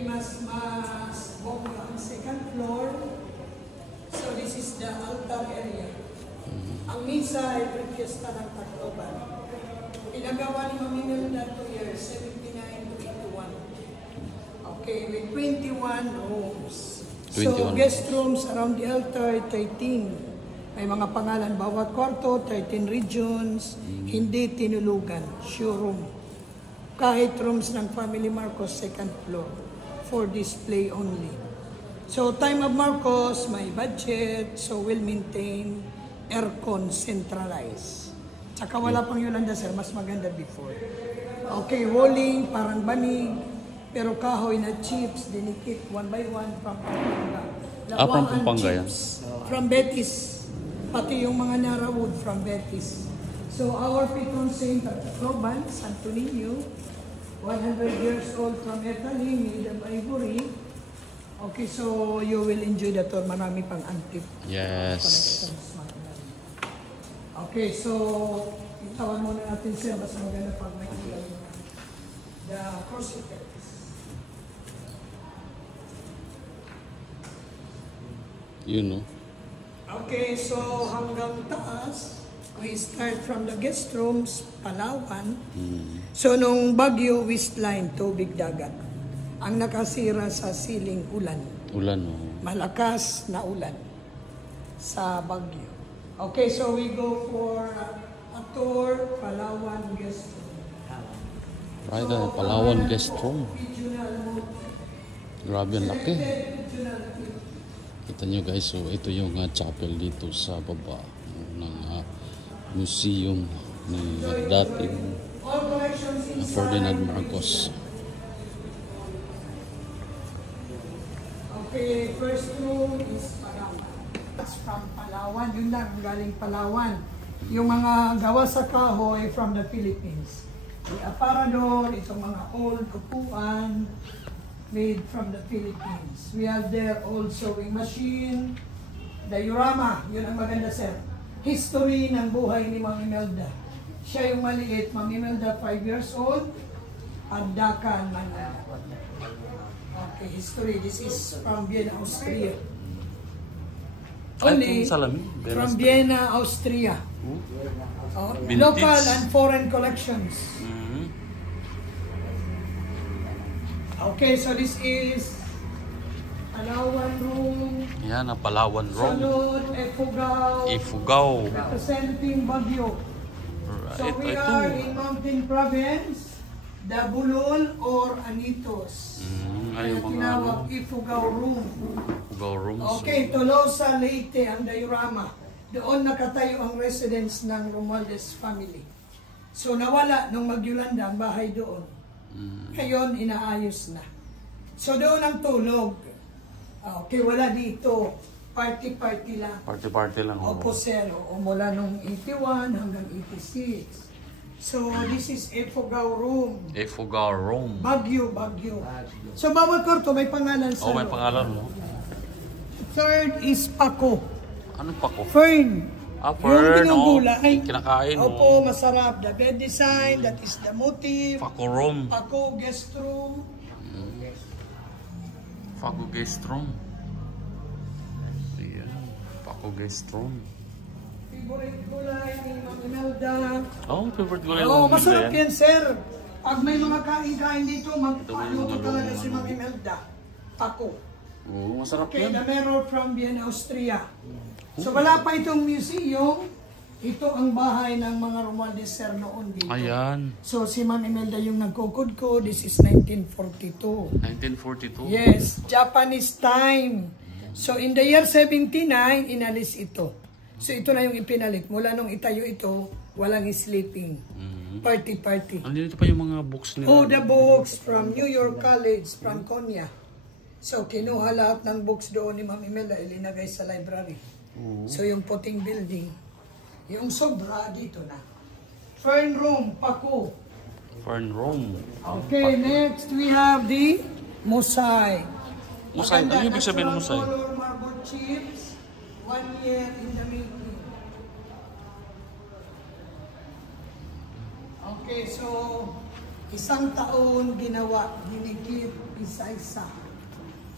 Okay, mas bongga ang second floor. So this is the altar area. Ang misa ay prefiesta ng Tacloban. Pinagawa ni Mami Imelda 2 years, 79 to 81. Okay, with 21 rooms. 21. So guest rooms around the altar, 13. May mga pangalan, bawat kwarto, 13 regions, hindi tinulugan, showroom. Kahit rooms ng Family Marcos, second floor, for display only. So time of Marcos, may budget, so will maintain, aircon centralized. Tsaka wala pang Yolanda sir, mas maganda before. Okay, walling, parang banig, pero kahoy na chips, dinikit one by one from Pampanga. From Pampanga yan? From Betis. Pati yung mga Narawood from Betis. So our patron saint at Tacloban, Santo Niño, 100 years old from Italy, made of ivory. Okay, so you will enjoy the tour. Marami pang antique. Yes. Okay, so itawan muna natin siya. Mas maganda pag may the crucifix. You know. Okay, so hanggang taas, we start from the guest rooms, Palawan. So nung Baguio, Westline, tubig dagat. Ang nakasira sa siling ulan. Ulan, no? Malakas na ulan sa Baguio. Okay, so we go for a tour, Palawan guest room. Right, so, Palawan guest room. Grabe ang laki. Kita nyo guys, so ito yung chapel dito sa baba ng museum ni dating Ferdinand Marcos. Okay, first room is Palawan. That's from Palawan. Yun lang, galing Palawan. Yung mga gawa sa kahoy from the Philippines. The aparador, itong mga old upuan made from the Philippines. We have there old sewing machine, diorama, yun ang maganda sir. History ng buhay ni Mami Imelda. Siya yung maliit, Mami Imelda 5 years old, at Dakan, Manila. Okay, history. This is from Vienna, Austria. Only from Vienna, Austria. Local and foreign collections. Okay, so this is Palawan room. Yan, Palawan room. Sunod, Ifugao. Ifugao. Representing Baguio. Right. So we are in Mountain Province, Dabulol or Anitos. Kaya tinawag Ifugao room. Ifugao room. Okay, Tolosa, Leyte, ang diorama. Doon nakatayo ang residence ng Romualdez family. So nawala nung Magyulanda ang bahay doon. Ngayon, inaayos na. So doon ang tulog. Okay, wala dito. Party-party lang. Party-party lang. Opo, sir. O mula nung 81 hanggang 86. So this is Ifugao room. Ifugao room. Baguio. So bawat kwarto may pangalan sa may pangalan mo. Third is Paco. Anong Paco? Fern. Fern, yung ginugulay. Kinakain, Opo, masarap. The bed design, that is the motif. Paco room. Paco guest room. Paco guest room. Ayan. Paco guest room. Favorite gulay ni Mami Imelda. Favorite gulay masarap yan, sir. Pag may mga kain-kain dito, magpaluto talaga si Mami Imelda. Paco. Masarap yan. Okay, the mirror from Vienna, Austria. So wala pa itong museum. Ito ang bahay ng mga Romualdez sir noon dito. Ayan. So si Mami Imelda yung nagkukod ko. This is 1942. 1942? Yes, Japanese time. So in the year 79, inalis ito. So ito na yung ipinalit. Mula nung itayo ito, walang sleeping. Party. Andito pa yung mga books nila. Oh, the books from New York College, Franconia. So kinuha lahat ng books doon ni Mami Imelda, ilinagay sa library. So yung puting building, yung sobra dito na. Fern room, Paco. Fern room. Okay, next we have the Musay. Musay, ano yung ibig sabihin ng Musay? Color marble chips, 1 year in the making. Okay, so isang taon ginawa, dinikit, isa-isa.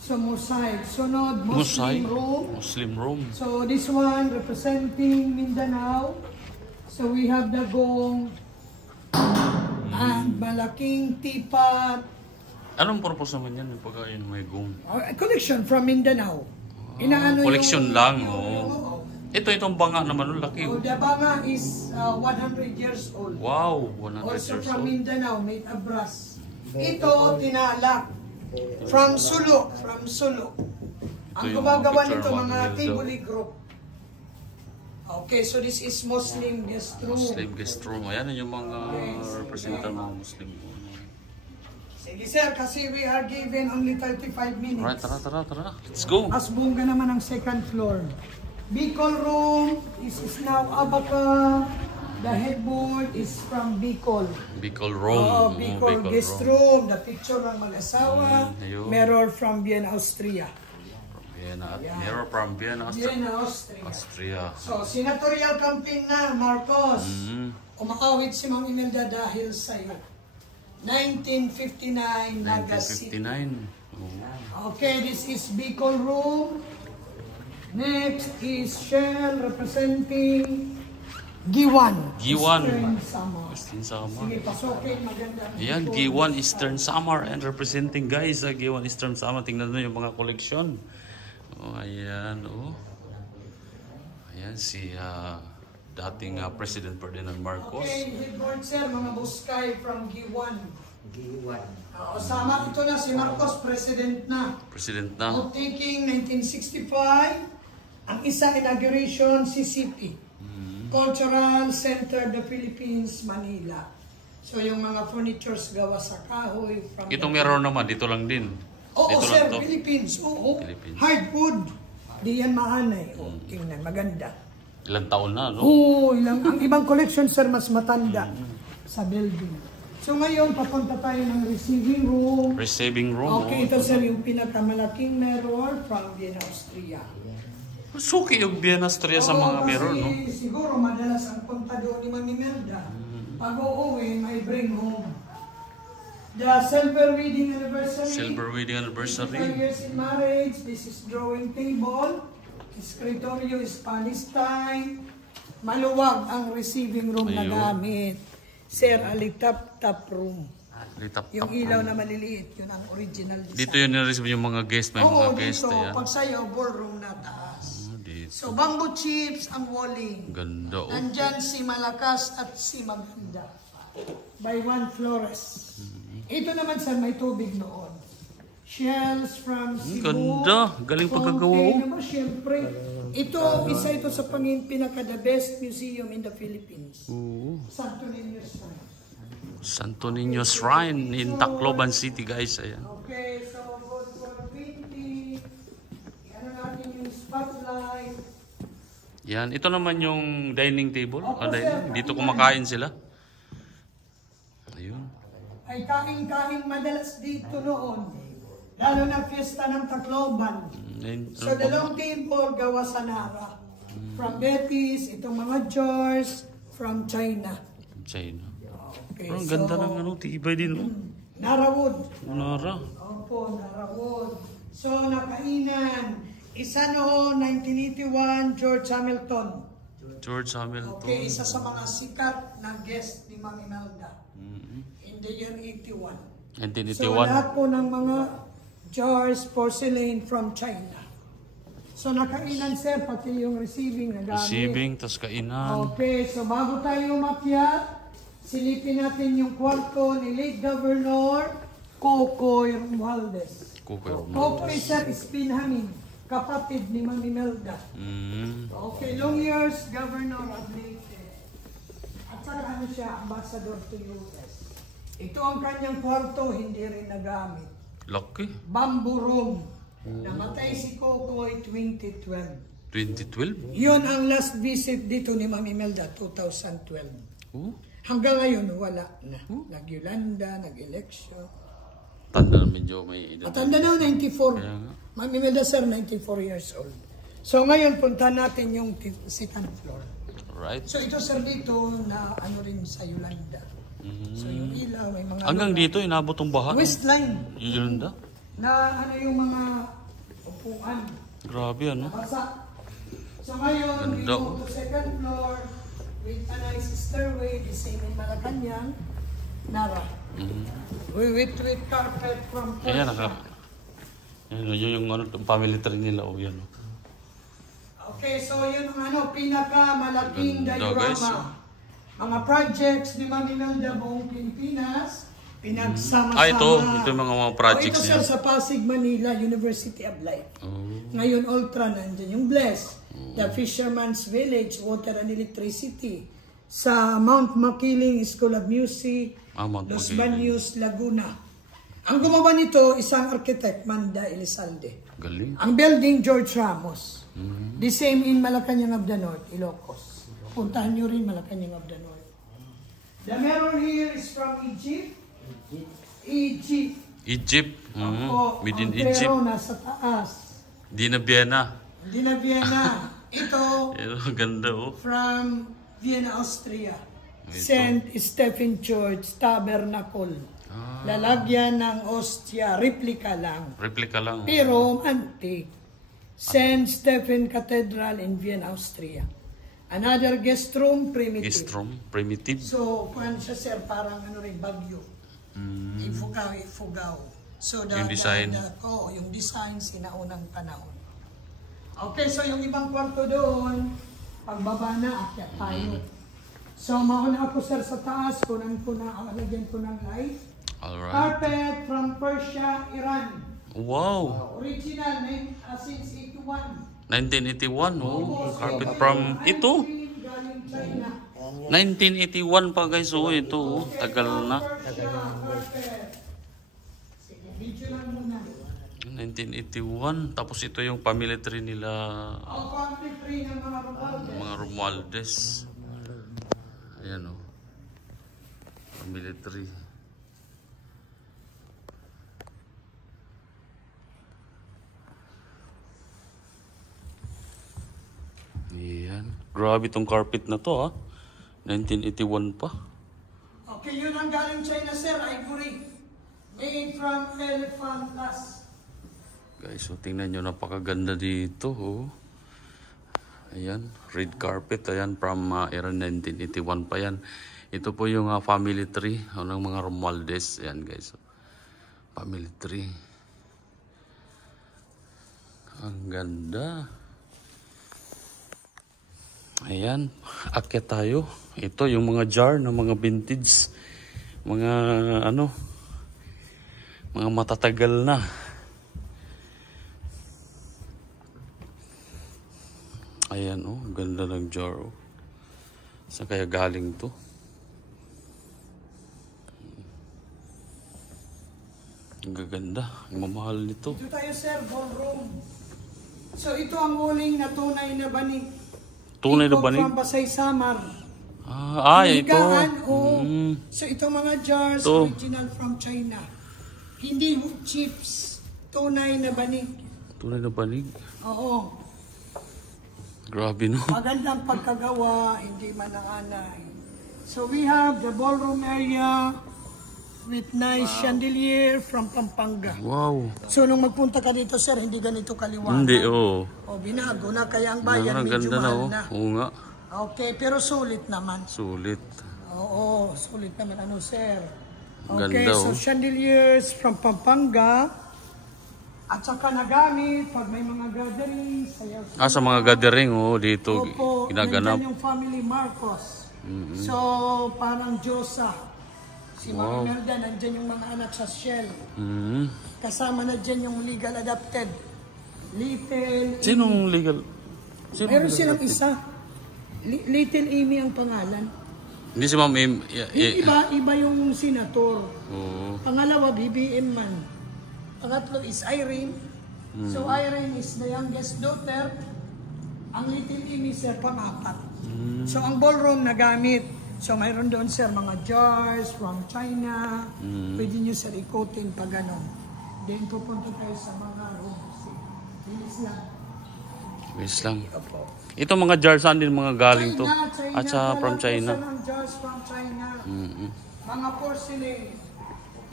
So, mosaic. Sunod, Muslim room. Muslim room. So, this one representing Mindanao. So, we have the gong and malaking teapot. Anong purpose naman yan? Pagka yun may gong? Collection from Mindanao. Inaano Collection yung, lang, oo. Itong banga naman, laki. Oh, the banga is 100 years old. Wow, 100 Also years from old. Mindanao, made of brass. Ito, tinalak. From Sulu. Ang yung gumagawa picture nito, mo, mga Miguel, Tibuli group. Okay, so this is Muslim guest room. Muslim guest room. Ayan yung mga representant ng Muslim. Sige sir, kasi we are given only 35 minutes. Alright, tara. Let's go. Asbunga naman ang second floor. Bicol room, this is now Abaca. The headboard is from Bicol. Bicol room. Oh, Bicol guest room. The picture ng mag-asawa. Ayun. Mirror from Vienna, Austria. Vienna. Mirror from Vienna, Vienna, Austria. Austria. So, senatorial campaign na, Marcos. Umakawit si Mang Imelda dahil sa'yo. 1959, Naga City. 1959. Oh. Okay, this is Bicol room. Next is Shell representing Giwan. Giwan. Eastern Samar. Eastern Samar. Sige, pasukin. Maganda. Ayan, Giwan Eastern Samar and representing guys, Giwan Eastern Samar. Tingnan nyo yung mga koleksyon. Oh, ayan, oh. Ayan si dating President Ferdinand Marcos. Okay, headboard sir, mga buskay from Giwan. Sama ito na si Marcos, President na. President na. Outtaking 1965. Ang isa inauguration, CCP. Cultural Center the Philippines, Manila. So yung mga furnitures gawa sa kahoy. From Itong meron naman, dito lang din. Oo, Dito sir, lang to. Philippines. Oo, Philippines. hardwood. Di yan maanay. Oh, tingnan, maganda. Ilang taon na, no? Oo, ang ibang collection, sir, mas matanda sa building. So ngayon, papunta tayo ng receiving room. Receiving room. Okay, ito sir, yung pinaka-malaking mirror from Vienna, Austria. Suki yung Vienna, Austria sa mga mirror, no? Kasi siguro madalas ang punta doon ni Mami Melda. Pag uuwi, may bring home. The silver wedding anniversary. Silver wedding 5 anniversary. years in marriage. This is drawing table. Escritorio is Palestine. Maluwag ang receiving room na Ayun. gamit. Sir, alitap-tap room. Litap Yung ilaw na maliliit, yun ang original design. Dito yun na-receive yung mga guest, may mga guest. dito. Ayan. Pag sayo, ballroom na taas. Dito. So, bamboo chips ang walling. Ganda, oh. Nandyan si Malakas at si Maganda. By one Flores. Ito naman sir, may tubig noon. Shells from Cebu. Ganda. Galing pagkagawa, Okay oh. naman, syempre. Ito, isa ito sa pinaka-the best museum in the Philippines. Oo. Santo Niño Shrine. Santo Niño Shrine in Tacloban City, guys. Ayan. Okay, so good for 20. Ano natin yung spotlight. Yan. Ito naman yung dining table. Opo, Dining. sir. Dito kumakain sila. Ayun. Ay kain-kain madalas dito noon. Lalo na fiesta ng Tacloban. So the long table gawa sa Nara. From Betis, itong mga jars from China. China. Okay, Pero ang ganda ng ano, tibay din. No? Nara wood. Nara. Opo, Nara wood. So nakainan. Isa noon, 1981, George Hamilton. George Hamilton. Okay, isa sa mga sikat na guest ni Mami Melda. In the year 81. 1981. So lahat po ng mga jars, porcelain from China. So nakainan sir, pati yung receiving na gamit. Receiving, tas kainan. Okay, so bago tayo umakyat, silipin natin yung kwarto ni late Governor Cocoy Romualdez. Cocoy sir is Pinhamin, kapatid ni Mami Melda. Okay, long years Governor of Leyte. At saka ano siya, ambassador to US. Ito ang kanyang kwarto, hindi rin nagamit. Laki. Bamboo room. Namatay si Cocoy 2012. 2012? Yun ang last visit dito ni Mami Melda, 2012. Hanggang ngayon, wala na. Nag-Yolanda, nag-election. Tanda na medyo may edad. Matanda na, 94. Kaya nga. Mami Melda, sir, 94 years old. So ngayon, punta natin yung second floor. Right. So ito, sir, dito na ano rin sa Yolanda. So yung ilaw, may mga... Hanggang dito, inabot ang baha. Westline. Yolanda? na ano yung mga upuan. Grabe ano. Basa. So ngayon, we Ganda, go to second floor with a nice stairway, the same in Malacanang. Nara. With carpet from Ayan, Persia. yun yung ano, family tree nila. O yan. Okay, so yun ang ano, pinakamalaking Ganda, guys. diorama. Mga projects ni Ma'am Imelda buong Pilipinas, pinagsama-sama. Ito yung mga projects ito niya. sir, sa Pasig, Manila, University of Life. Ngayon, Ultra, nandyan yung Bless. The Fisherman's Village, Water and Electricity. Sa Mount Makiling School of Music, Mount Los Makiling. Baños, Laguna. Ang gumawa nito, isang architect, Manda Elizalde. Galing. Ang building, George Ramos. The same in Malacanang of the North, Ilocos. Puntahan nyo rin Malacanang of the North. The mirror here is from Egypt. Egypt. Ako, Within ang Egypt. Pero nasa taas. Di na Vienna. Hindi na Vienna. Ito, Ganda oh. from Vienna, Austria. Ito. St. Stephen Church, Tabernacle. Lalagyan ng Ostia, replica lang. Replica lang. Pero antique. St. Stephen Cathedral in Vienna, Austria. Another guest room, primitive. Guest room. Primitive. So, kuhan siya sir, parang ano rin, bagyo. Ifugao. So, Yung design. yung design sinaunang panahon. Okay, so yung ibang kwarto doon, pagbaba na, akyat tayo. So, mauna ako sir sa taas, kunan ko na, alagyan ko ng light. Alright. Carpet from Persia, Iran. Wow. Original, since 81. 1981 oh. Carpet from ito. Galing China. 1981 pa guys oh. Ito oh. Tagal na. Persia, carpet. Sige, video lang muna. 1981. Tapos ito yung family tree nila. Ang family tree ng mga Romualdez. Mga Romualdez. Ayan oh. Family tree. Ayan. Grabe tong carpet na to ha. 1981 pa. Okay, yun ang galing China, sir. Ivory. Made from elephant tusk. Guys, so tingnan nyo, napakaganda dito. Oh. Ayan, red carpet. Ayan, from era 1981 pa yan. Ito po yung family tree ng mga Romualdez. Ayan guys. Family tree. Ang ganda. Ayan, akyat tayo. Ito yung mga jar ng mga vintage. Mga ano, mga matatagal na. Ayan oh, ganda ng jar oh. Saan kaya galing to? Ang gaganda, ang mamahal nito. Ito tayo, sir, ballroom. So, ito ang huling na tunay na banig. Tunay na banig? From Pasay Samar. Ito. Higaan, oh. So, ito mga jars, Ito. original from China. Hindi chips. Tunay na banig. Tunay na banig? Oo. Grabe no? Magandang pagkagawa, hindi mananganay. So, we have the ballroom area with nice chandelier from Pampanga. Wow. So, nung magpunta ka dito, sir, hindi ganito kaliwanag. Hindi oh. O, binago na, kaya ang bayan Ang medyo ganda na mahal oh. na. Oo nga. Okay, pero sulit naman. Sulit. Oo, sulit naman. Ano, sir? Ang Okay, ganda, so oh. chandeliers from Pampanga. At saka nagamit pag may mga gatherings. Sayaw, Sa mga gathering oh, dito Opo, ginaganap. nandyan yung family Marcos. So, parang Diyosa. Si Ma'am Imelda, nandyan yung mga anak sa Shell. Kasama na dyan yung legal adopted. Little... Sinong legal? Meron silang isa. Little Amy ang pangalan. Hindi si Ma'am Iba yung senator. Oo. Pangalawa, BBM man. Pangatlo is Irene. So Irene is the youngest daughter. Ang Little Amy, sir, pang-apat. So ang ballroom nagamit. So mayroon doon, sir, mga jars from China. Pwede nyo, sir, ikotin pa ganon. Then pupunta tayo sa mga rooms. Bilis lang. Bilis lang. Ito mga jars, saan din mga galing to? China, At sa from China. Ng jars from China. Mga porcelain.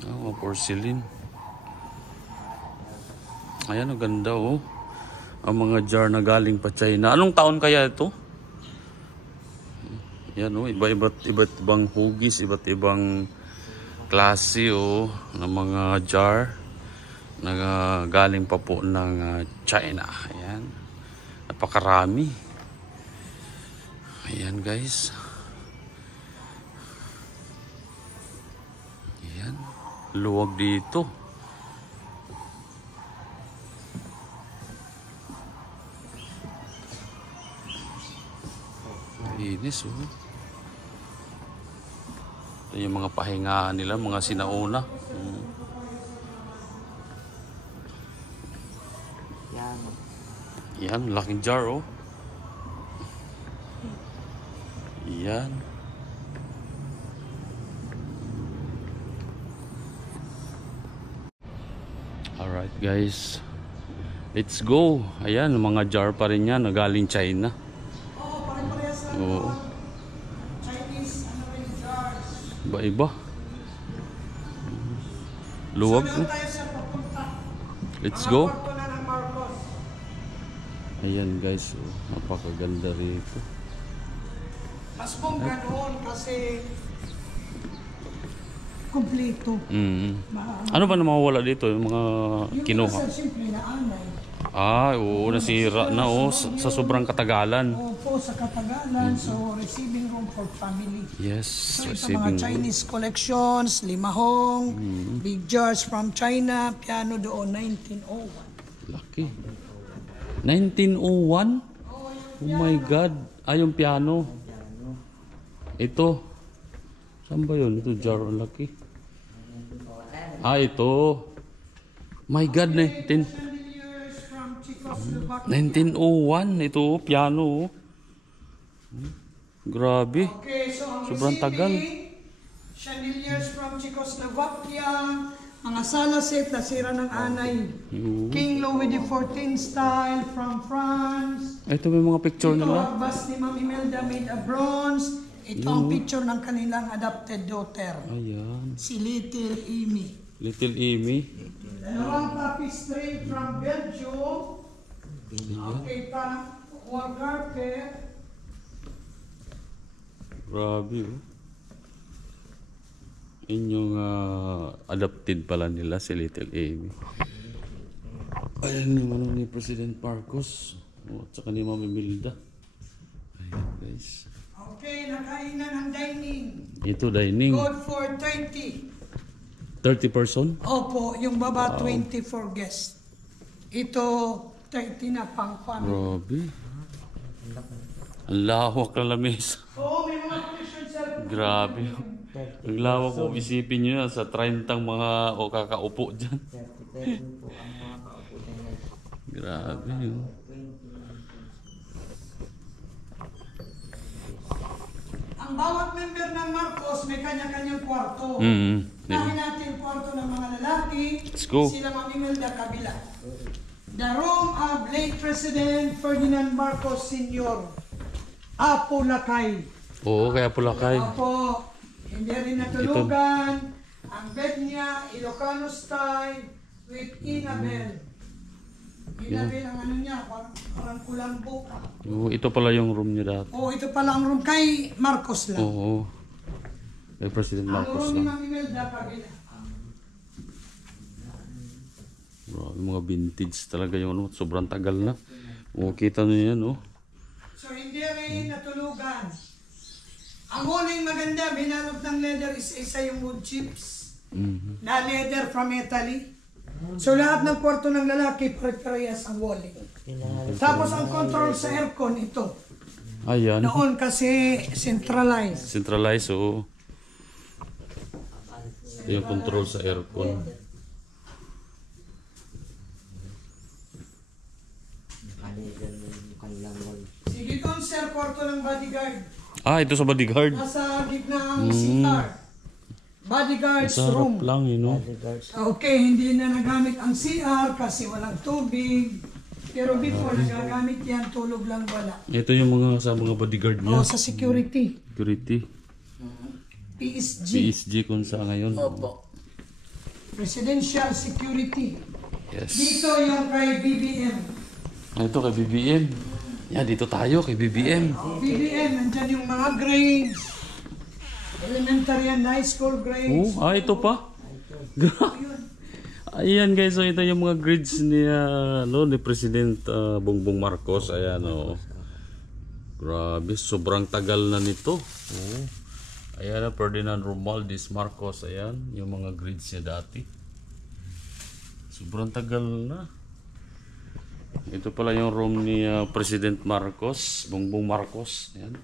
Mga porcelain. Ayan, ang ganda oh. Ang mga jar na galing pa China. Anong taon kaya ito? Ayan oh, iba't ibang hugis, iba't ibang klase oh, ng mga jar na galing pa po ng China. Ayan. Napakarami. Ayan guys. Ayan. Luwag dito. Inis oh. Ito yung mga pahingaan nila, mga sinauna. Yan, laking jar oh. Yan. Alright guys. Let's go. Ayan, mga jar pa rin yan na galing China. Oo, pare-parehas lang. Oo. Chinese, jars. Iba-iba. Luwag. Saan tayo sa papunta? Let's Mga go. kwarto na ng Marcos. Ayan guys, oh, napakaganda rito. Mas bongga noon kasi kumpleto. Ano ba na mawawala dito? Yung mga Yung kinuha? iba, siyempre, na anay. Oo, nasira na oh, sa sobrang katagalan. Opo, sa katagalan. So, receiving room for family. Yes, So, ito mga receiving room. Chinese collections, limahong, big jars from China, piano doon, 1901. Laki. 1901? Oh my God. Yung piano. Ito. Saan ba yun? Ito, jar. Laki. Ito. My God, chandeliers from Czechoslovakia. 1901. Ito, piano. Grabe. Okay, so ang Sobrang tagal. chandeliers from Czechoslovakia, mga sala set na sira ng anay. King Louis XIV style from France. Ito may mga picture Ito nila. ang bust ni Ma'am Imelda made of bronze. Ito ang picture ng kanilang adopted daughter, Ayan. si Little Amy. Little Amy. Dalawang tapestry from Belgium. Okay, wall carpet. Grabe oh. Inyong adopted pala nila si Little Amy. Ayan yung ano ni President Marcos. At saka ni Ma'am Imelda. Ayan guys. Okay, nakainan ang dining. Ito dining. Good for 30. 30 person? Opo, yung baba 24 guests. Ito 30 na pang family. Grabe. Ang lawak ng lamesa. Oo, may mga condition sir. Grabe. Ang lawak ko. Isipin nyo yan sa 30 mga kakaupo dyan. Grabe yun. Ang bawat member ng Marcos may kanya-kanyang kwarto. Nahin natin kwarto ng mga lalaki. Let's go. Sila Ma'am Imelda kabila. The room of late President Ferdinand Marcos Sr. Apo Lakay. Oo, kaya Pulakay. Apo, hindi rin natulugan. Ang bed niya, Ilocano style, with Inabel. Inabel ang ano niya, parang kulambo. Oo, ito pala yung room niya dati. Oh, ito pala ang room kay Marcos lang. Oo. Kay President Ang Marcos room ni lang. Ma'am Imelda kabila. Grabe, mga vintage talaga yung ano. Sobrang tagal na. Oo, kita nyo yan, oh. So hindi rin natulugan. Ang huling maganda, binalot ng leather is isa yung wood chips. Na leather from Italy. So lahat ng kwarto ng lalaki pare-parehas ang walling. Tapos ang control sa aircon ito. Ayan. Noon kasi centralized. Centralized, oo. Ito yung control sa aircon. Sige doon sir, kwarto ng bodyguard. Ito sa bodyguard. Nasa gitna ang CR. Bodyguard's Sa harap room. lang, you know. Okay, hindi na nagamit ang CR kasi walang tubig. Pero before nagagamit yan, tulog lang wala. Ito yung mga sa mga bodyguard niya. O sa security. Security. PSG. PSG kung sa ngayon. Opo. Presidential security. Yes. Dito yung kay BBM. Ito kay BBM. Yan, dito tayo kay BBM. BBM, nandyan yung mga grades. Elementary and high school grades. Ito pa. Ayan guys, so ito yung mga grades ni ni President Bongbong Marcos. Ayan grabe, sobrang tagal na nito. Ayan Ferdinand Romualdez Marcos. Ayan yung mga grades niya dati. Sobrang tagal na. Ito pala yung room ni President Marcos, Bongbong Marcos. Ayan.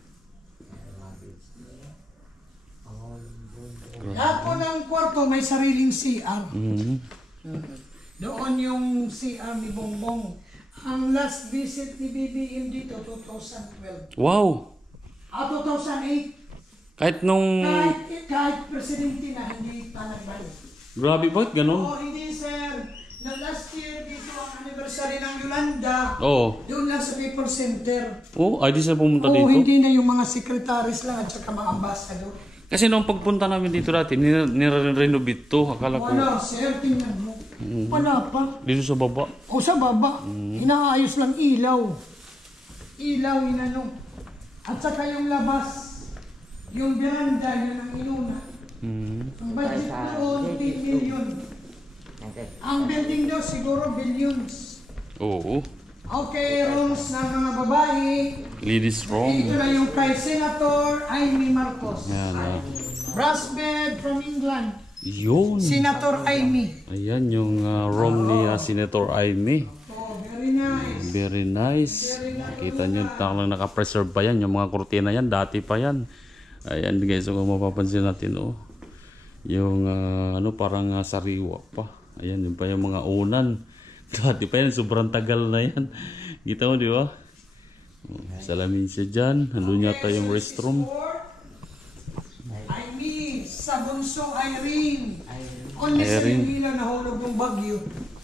Lahat po ng kwarto may sariling CR. Doon yung CR ni Bongbong. Ang last visit ni BBM dito, 2012. Wow! 2008. Kahit nung... Kahit presidente na, hindi pa nagbalik. Grabe ba? Ganon? Oo, hindi sir. Na last year dito ang anniversary ng Yolanda. Oo. Doon lang sa People Center. Ay di siya pumunta dito? Hindi na yung mga secretaries lang at saka mga ambassador. Kasi nung pagpunta namin dito dati, nire-renovate to. Akala ko... Wala, sir, tingnan mo. Wala pa. Dito sa baba. O sa baba. Inaayos lang ilaw. Ilaw, inano. At saka yung labas. Yung veranda, yun ang inuna. Ang budget doon, 10 million. Ang building daw siguro billions. Oo. Okay, rooms ng mga babae. Ladies room. Ito na yung kay Senator Amy Marcos. Ayan. Brass bed from England. Yun. Senator Amy. Ayan yung room ni Senator Amy. Oh, very nice. Very nice. Kita nyo, lang naka-preserve pa yan. Yung mga kurtina yan, dati pa yan. Ayan guys, kung mapapansin natin, yung parang sariwa pa. Ayan, yun pa yung mga unan. Dati pa yan, sobrang tagal na yan. Kita mo, di ba? Salamin siya dyan. Nandun yata yung restroom. Amy, sa bunso Irene. Only sa Manila nahulog yung bagyo.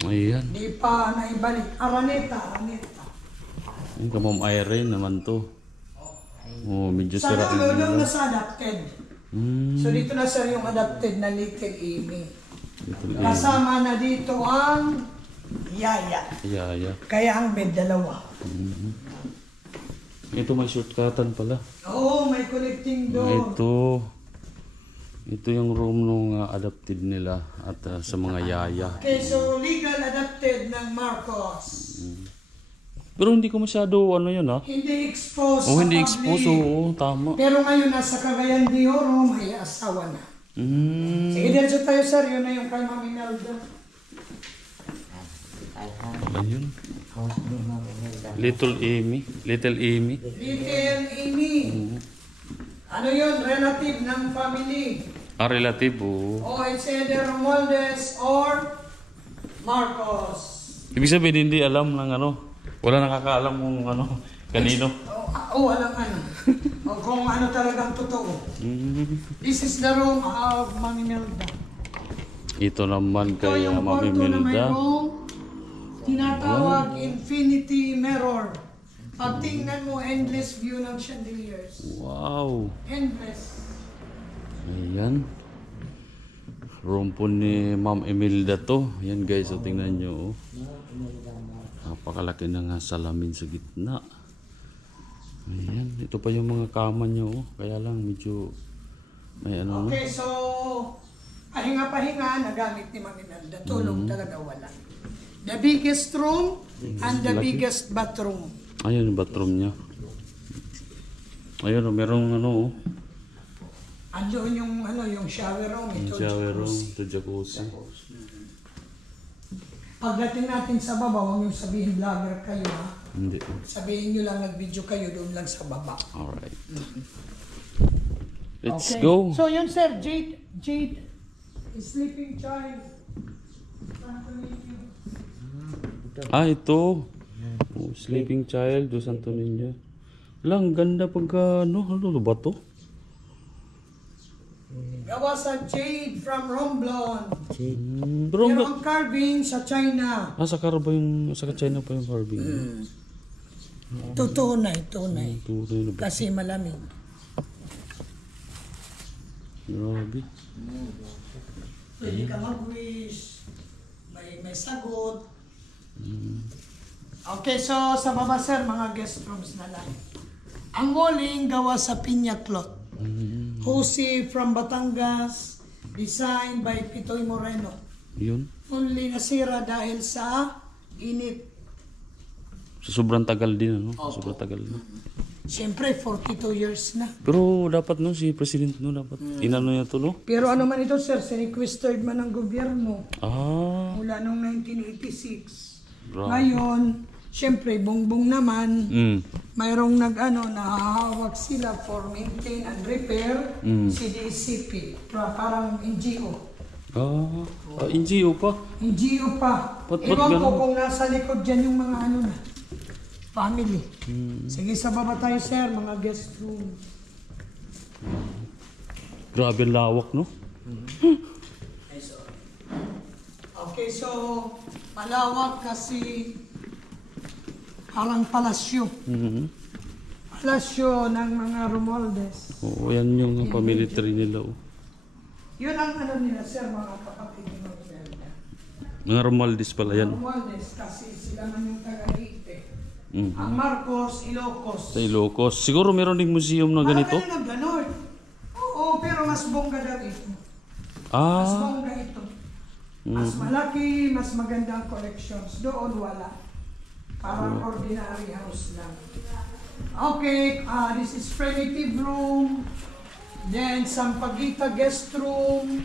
Ayan. Di pa naibalik. Araneta. Yung kamam Irene naman to. Medyo Sa sira dulo yung na sa adapted. So dito na sir yung adapted na Little Amy. Kasama na dito ang Yaya. Yaya. Kaya ang bed dalawa. Ito may shortcutan pala. Oo, may connecting door. Ito yung room nung adopted nila at sa mga yaya. Okay, so legal adopted ng Marcos. Pero hindi ko masyado yun Hindi exposed hindi sa exposed. public. Oo, tama. Pero ngayon nasa Cagayan de Oro, may asawa na. Sige, diretso tayo sir, yun na yung kay Mami Melda. Ayun. Little Amy. Little Amy. Ano yun? Relative ng family. Relative, It's either Romualdez or Marcos. Ibig sabihin, hindi alam ng wala nakakaalam kung kanino. Alam kung ano talagang totoo. This is the room of Mami Melda. Ito naman kay yung Mami kwarto na may Melda. room, tinatawag Infinity Mirror. Pag tingnan mo, endless view ng chandeliers. Wow. Endless. Ayan. Room po ni Ma'am Imelda to. Ayan guys, tingnan nyo. Napakalaki na nga salamin sa gitna. Ayan, ito pa yung mga kama nyo. Kaya lang medyo may Okay, so pahinga-pahinga nagamit ni Mami Melda. Tulog talaga wala. The biggest room and the biggest bathroom. Ayun yung bathroom niya. Ayun, merong Andun yung shower room. yung shower room, ito jacuzzi. Pagdating natin sa baba, huwag niyong sabihin vlogger kayo ha. Hindi. Sabihin niyo lang nag-video kayo doon lang sa baba. Alright. Let's go. So yun sir, Jade, sleeping child. Ito. Sleeping Child, Dos Santo Niño. Lang, ganda pagka, ano ba to? Gawa sa jade from Romblon. Pero Pero ang carving sa China. sa China pa yung carving. Tunay. Tunay na ba? Kasi malamig. Grabe. Pwede ka mag-wish. may sagot. Okay, so sa baba sir, mga guest rooms na lang. Ang walling gawa sa pinya cloth. Josi from Batangas, designed by Pitoy Moreno. Yun. Only nasira dahil sa init. So, sobrang tagal din, ano? Sobrang tagal na. Siyempre, 42 years na. Pero dapat no, si President no, dapat inano niya to, no? Pero ano man ito sir, sinequestered man ng gobyerno. Ah, Mula noong 1986. Grabe. Ngayon, siyempre, bongbong naman, mayroong nahahawak sila for maintain and repair, CDCP, parang NGO. NGO pa. NGO pa. Ba't Ewan ko ganun? kung nasa likod dyan yung mga family. Sige, sa baba tayo sir, mga guest room. Grabe lawak, no? Okay, so, malawak kasi parang palasyo. Palasyo ng mga Romualdez. Oo, yan yung pamilitary nila, oh. Yun ang nila sir, mga kapatid ng Romualdez. Mga Romualdez pala yan. Romualdez kasi sila man yung taga-Leyte. Ang Marcos, Ilocos. Sa Ilocos. Siguro meron ding museum na ganito? Marami na ganon. Oo, pero mas bongga daw ito. Mas bongga ito. Mas malaki, mas maganda ang collections. Doon wala. Parang ordinary house lang. Okay, this is primitive room. Then, Sampaguita guest room.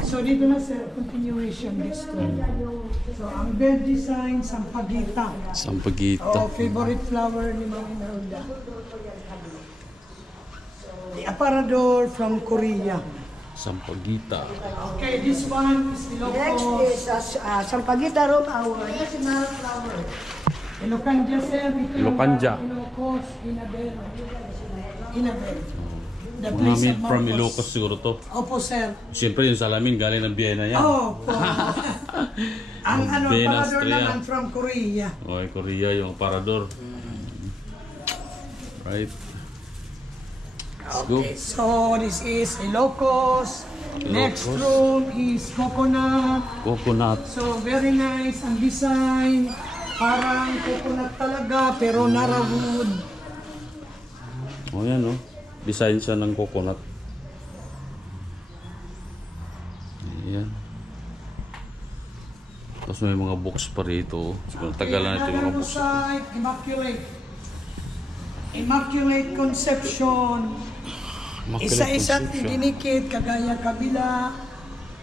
So, dito na sir, continuation guest room. So, ang bed design, Sampaguita. Sampaguita. Favorite flower ni Mami Merunda. The aparador from Korea. Sampaguita. Okay, this one is Next Ilocos. is Sampaguita Room, our national flower. Ilocanja sir. Ito yung Ilocanja. Ilocos, Inabel. Inabel. The Mga place made of from Marcos. Ilocos siguro to. Opo sir. Siyempre yung salamin galing ng Vienna yan. Opo. Ang Vienna, aparador Austria. naman from Korea. Okay, Korea yung aparador. Right. Let's go. Okay, so this is Ilocos. Next Ilocos. room is Coconut. Coconut. So very nice ang design. Parang coconut talaga pero narawood. O yan, no? Design siya ng coconut. Ayan. Tapos may mga box pa rito. Siguro tagalan natin yung mga box. Side, Immaculate. Immaculate Conception. Immaculate Isa-isang Conception. dinikit, kagaya kabila.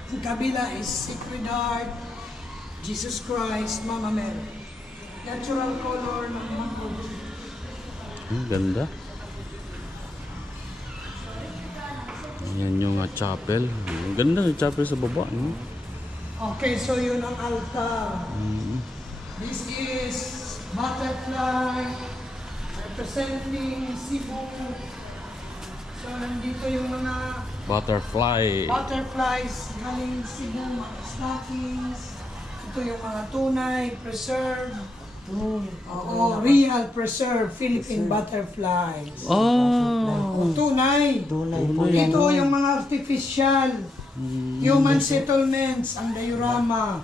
Ang kabila is Sacred Heart, Jesus Christ, Mama Mary. Natural color ng mango. Ganda. Yan yung chapel. Ang ganda ng chapel sa baba. Okay, so yun ang altar. This is butterfly representing Cebu. So nandito yung mga Butterfly. butterflies galing Cebu, mga stockings. Ito yung mga tunay, preserved. Real preserved Philippine butterflies. Tunay. Ito yung mga artificial human settlements, ang diorama.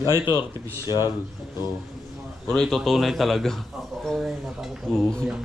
Ito artificial. Ito. Pero ito tunay talaga. Tunay na pagkakataon Oo. ko yan.